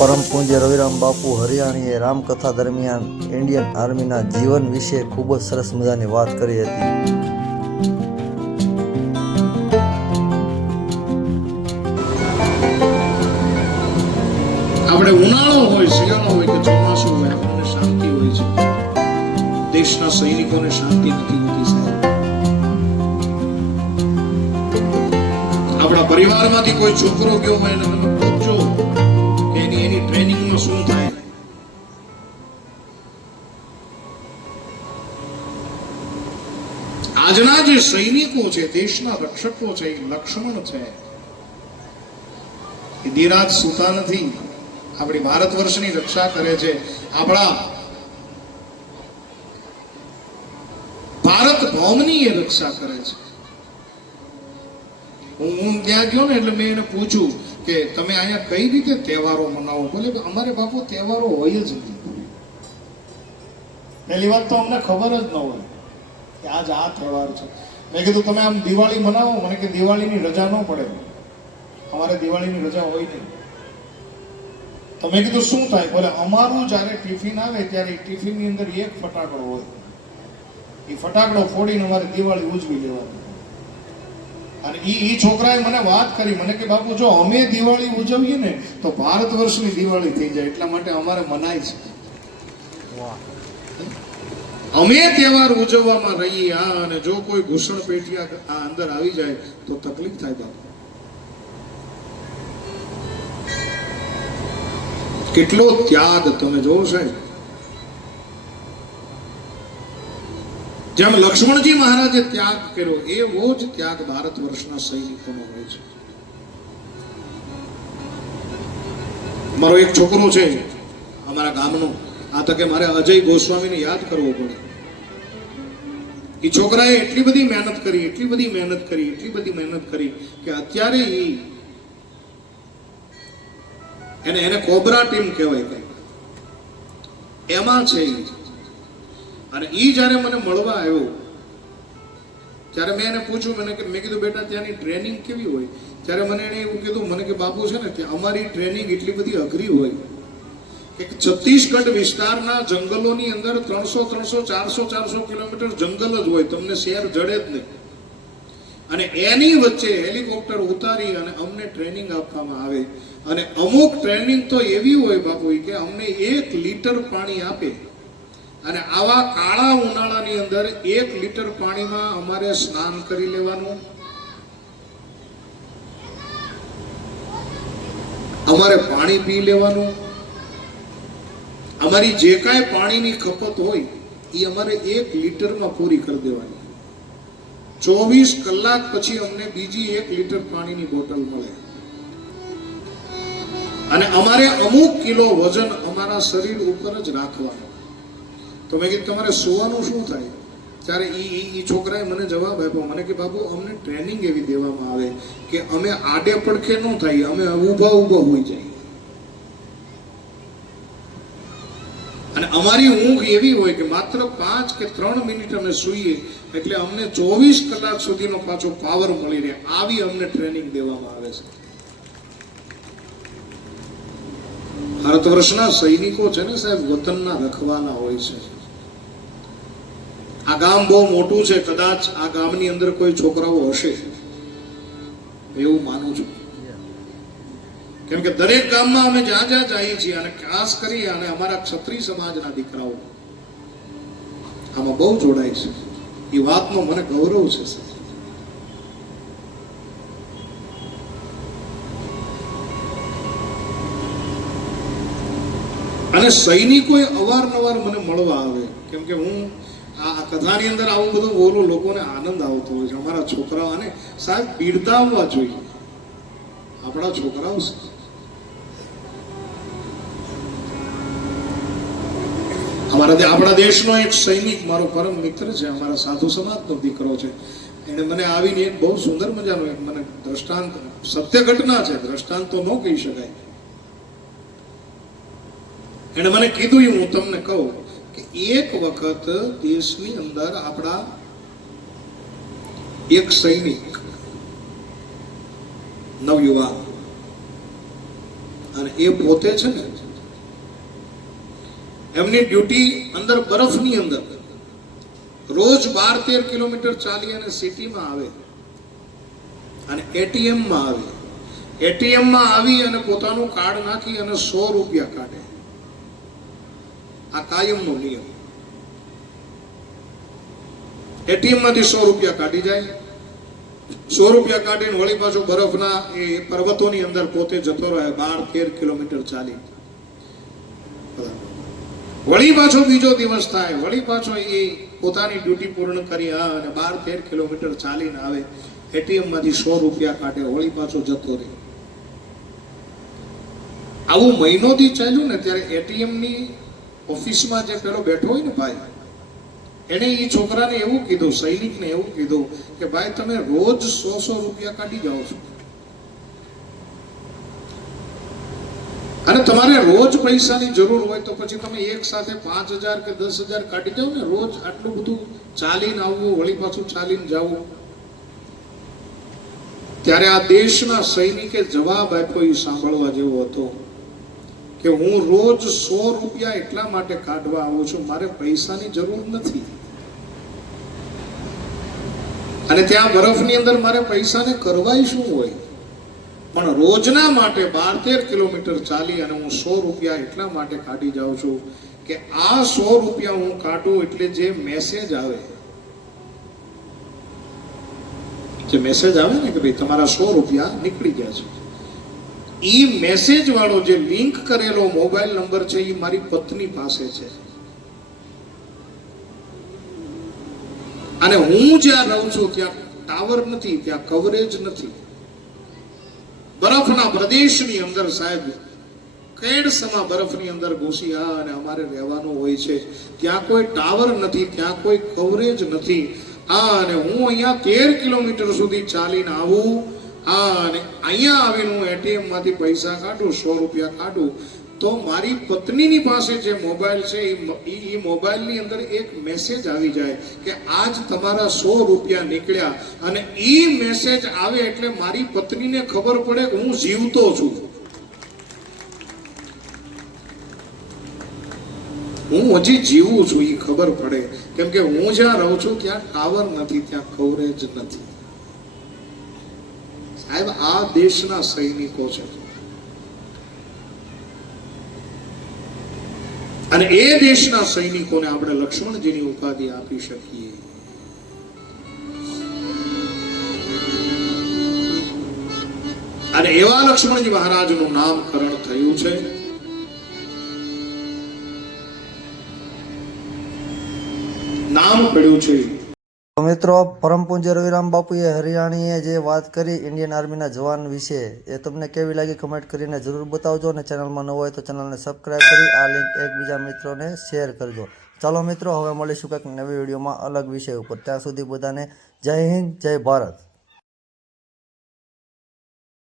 પરમ પૂજ્ય રવિરામ બાપુ હરિયાણીએ રામકથા દરમિયાન ઇન્ડિયન આર્મીના જીવન વિશે ખૂબ જ સરસ મજાની વાત કરી હતી. આપણે ઉનાળો હોય, શિયાળો હોય કે ચોમાસું હોય, આપણને શાંતિ હોય છે. દેશના સૈનિકોને શાંતિ નથી હોતી સાહેબ. આપણા પરિવારમાંથી કોઈ છોકરો ગયો હોય એને એની ટ્રેનિંગમાં શું થાય આજના જે સૈનિકો છે, દેશના રક્ષકો છે, એ લક્ષ્મણ છે. એ ધીરાજ સુતા નથી. આપણી ભારત વર્ષની રક્ષા કરે છે. આપણા ભારત ભૌમની એ રક્ષા કરે છે. હું ત્યાં ગયો ને એટલે મેં એને પૂછ્યું કે તમે અહીંયા કઈ રીતે તહેવારો મનાવો? બોલે અમારે બાપુ તહેવારો હોય જ નહીં. પહેલી વાત તો અમને ખબર જ ન હોય કે આજ આ તહેવાર છે. મેં કીધું, તમે આમ દિવાળી મનાવો? મને કે, દિવાળીની રજા ન પડે. અમારે દિવાળીની રજા હોય નહીં. તમે કીધું, શું થાય? બોલે, અમારું જ્યારે ટિફિન આવે ત્યારે ટિફિનની અંદર એક ફટાકડો હોય. એ ફટાકડો ફોડીને અમારે દિવાળી ઉજવી લેવાની. અને એ એ છોકરાએ મને વાત કરી મને કે બાપુ જો અમે દિવાળી ઉજવીએ ને તો ભારત વર્ષની દિવાળી થઈ જાય એટલા માટે અમારે મનાય છે. અમે તહેવાર ઉજવવામાં રહીએ આ અને જો કોઈ ઘૂસણ પેટિયા આ અંદર આવી જાય તો તકલીફ થાય બાપુ. કેટલો ત્યાગ તમે જોવો સાહેબ. જેમ લક્ષ્મણજી મહારાજે ત્યાગ કર્યો એવો જ ત્યાગ ભારત વર્ષના સૈનિકોનો હોય છે. મારો એક છોકરો છે, અમારા ગામનો. આ તકે મારે અજય ગોસ્વામીને યાદ કરવો પડે. એ છોકરાએ એટલી બધી મહેનત કરી, એટલી બધી મહેનત કરી, એટલી બધી મહેનત કરી કે અત્યારે એ એને એને કોબરા ટીમ કહેવાય કંઈક. એમાં છે. અને એ જ્યારે મને મળવા આવ્યો ત્યારે મેં એને પૂછ્યું, મને કે મેં કીધું, બેટા, ત્યાંની ટ્રેનિંગ કેવી હોય? ત્યારે મને એને એવું કીધું, મને કે, બાપુ, છે ને, ત્યાં અમારી ટ્રેનિંગ એટલી બધી અઘરી હોય કે છત્તીસગઢ વિસ્તારના જંગલોની અંદર ત્રણસો ત્રણસો, ચારસો ચારસો કિલોમીટર જંગલ જ હોય, તમને શહેર જડે જ નહીં. અને એની વચ્ચે હેલિકોપ્ટર ઉતારી અને અમને ટ્રેનિંગ આપવામાં આવે. અને અમુક ટ્રેનિંગ તો એવી હોય બાપુ કે અમને એક લીટર પાણી આપે. અને આવા કાળા ઉનાળાની અંદર એક લીટર પાણીમાં અમારે સ્નાન કરી લેવાનું. અમારે પાણી પી લેવાનું. અમારી જે કાંઈ પાણીની ખપત હોય એ અમારે એક લીટરમાં પૂરી કરી દેવાની. ચોવીસ કલાક પછી અમને બીજી એક લીટર પાણીની બોટલ મળે. અને અમારે અમુક કિલો વજન અમારા શરીર ઉપર જ રાખવાનું. તો મેં કીધું તમારે સુવાનું શું થાય? ત્યારે એ ઈ છોકરાએ મને જવાબ આપ્યો. મને કે, બાબુ, અમને ટ્રેનિંગ એવી દેવામાં આવે કે અમે આડે પડખે ન થાય, અમે ઊભા ઊભા હોઈ જઈએ અને અમારી ઊંઘ એવી હોય કે માત્ર પાંચ કે ત્રણ મિનિટ અમે સૂઈએ, એટલે અમને ચોવીસ કલાક સુધીનો પાછો પાવર મળી રહે. આવી અમને ટ્રેનિંગ દેવામાં આવે છે. ભારત વર્ષના સૈનિકો છે ને સાહેબ, વતનના રખવાના હોય છે. આ ગામ બહુ મોટું છે, કદાચ આ ગામની અંદર કોઈ છોકરાઓ હશે. એવું માનું છું. કેમ કે દરેક ગામમાં અમે જ્યાં જ્યાં જઈએ છીએ અને ખાસ કરી અને અમારા ક્ષત્રિય સમાજના દીકરાઓ. આમાં બહુ જોડાય છે. એ વાતનો મને ગૌરવ છે અને સૈનિકોએ અવારનવાર મને મળવા આવે. કેમ કે હું આ કથાની અંદર આવું બધું બોલો લોકોને આનંદ આવતો હોય છે. અમારા છોકરાઓ અને સાહેબ પીડતાવવા જોઈએ. આપણા છોકરાઓ અમારા આપણા દેશનો એક સૈનિક, મારો પરમ મિત્ર છે, અમારા સાધુ સમાજનો દીકરો છે. એને મને આવીને એક બહુ સુંદર મજાનો એક મને દ્રષ્ટાંત સત્ય ઘટના છે, દ્રષ્ટાંત તો ન કહી શકાય. એણે મને કીધું, હું તમને કહું કે એક વખત દેશની અંદર આપણા એક સૈનિક, નવયુવાન, અને એ પોતે છે ને, એમની ડ્યુટી અંદર બરફની અંદર, રોજ બાર તેર કિલોમીટર ચાલી અને સિટીમાં આવે, અને એટીએમમાં આવે. એટીએમમાં આવી અને પોતાનું કાર્ડ નાખી અને સો રૂપિયા કાઢે. આ કાયમનો નિયમ. એટીએમમાંથી સો રૂપિયા કાઢી જાય. સો રૂપિયા કાઢીને વળી પાછો બરફના એ પર્વતોની અંદર પોતે જતો રહે, બાર, તેર કિલોમીટર ચાલી. વળી પાછો બીજો દિવસ થાય, વળી પાછો એ પોતાની ડ્યુટી પૂર્ણ કરી આ અને બાર, તેર કિલોમીટર ચાલીને આવે એટીએમમાંથી સો રૂપિયા કાઢે, વળી પાછો જતો રહે. આવું મહિનોથી ચાલ્યું ને ત્યારે એટીએમની ઓફિસમાં જે પેલો બેઠો હોય ને ભાઈ એને એ છોકરાને એવું કીધું, સૈનિકને એવું કીધું કે, ભાઈ, તમે રોજ સો સો રૂપિયા કાઢી જાઓ છો. અને તમારે રોજ પૈસાની જરૂર હોય તો પછી તમે એક સાથે પાંચ હજાર કે દસ હજાર કાઢી જાઓ ને, રોજ આટલું બધું ચાલીને આવવું, વળી પાછું ચાલીને જવું. ત્યારે આ દેશના સૈનિકે જવાબ આપ્યો એ સાંભળવા જેવો હતો. કે હું રોજ સો રૂપિયા એટલા માટે કાઢવા આવું છું, મારે પૈસાની જરૂર નથી. અને ત્યાં બરફની અંદર મારે પૈસાને કરવાય શું હોય? પણ રોજના માટે બાર તેર કિલોમીટર ચાલી અને હું સો રૂપિયા એટલા માટે કાઢી જાઉં છું કે આ સો રૂપિયા હું કાઢું એટલે જે મેસેજ આવે. જે મેસેજ આવે ને કે ભાઈ તમારા સો રૂપિયા નીકળી ગયા છે. ઈ મેસેજ વાળો જે લિંક કરેલો મોબાઈલ નંબર છે એ મારી પત્ની પાસે છે. અને હું જ્યાં રહું છું, ત્યાં ટાવર નથી, ત્યાં કવરેજ નથી. બરફના પ્રદેશની અંદર સાહેબ કેડસમાં બરફની અંદર ઘૂસી આ અને અમારે રહેવાનું હોય છે. ત્યાં કોઈ ટાવર નથી, ત્યાં કોઈ કવરેજ નથી. આ અને હું અહીંયા તેર કિલોમીટર સુધી ચાલીને આવું આ અને અહીંયા આવીને હું એટીએમમાંથી પૈસા કાઢું, સો રૂપિયા કાઢું, તો મારી પત્નીની પાસે જે મોબાઈલ છે, એ એ મોબાઈલની અંદર એક મેસેજ આવી જાય કે આજ તમારા સો રૂપિયા નીકળ્યા અને એ મેસેજ આવે એટલે મારી પત્નીને ખબર પડે હું જીવતો છું. હું હજી જીવું છું એ ખબર પડે. કેમ કે હું જ્યાં રહું છું, ત્યાં ટાવર નથી, ત્યાં કવરેજ નથી. સાહેબ, આ દેશના સૈનિકો છે. અને એ દેશના સૈનિકોને આપણે લક્ષ્મણજીની ઉપાધિ આપી શકીએ. અને એવા લક્ષ્મણજી મહારાજનું નામકરણ થયું છે. નામ પડ્યું છે મિત્રો, પરમ પૂજ્ય રવિરામ બાપુએ હરિયાણીએ જે વાત કરી ઇન્ડિયન આર્મીના જવાન વિશે, એ તમને કેવી લાગી કમેન્ટ કરીને જરૂર બતાવજો અને ચેનલમાં ન હોય તો ચેનલને સબસ્ક્રાઈબ કરી, આ લિંક એકબીજા મિત્રોને શેર કરજો. ચાલો મિત્રો, હવે મળીશું કંઈક નવી વિડીયોમાં અલગ વિષય ઉપર. ત્યાં સુધી બધાને જય હિન્દ, જય ભારત.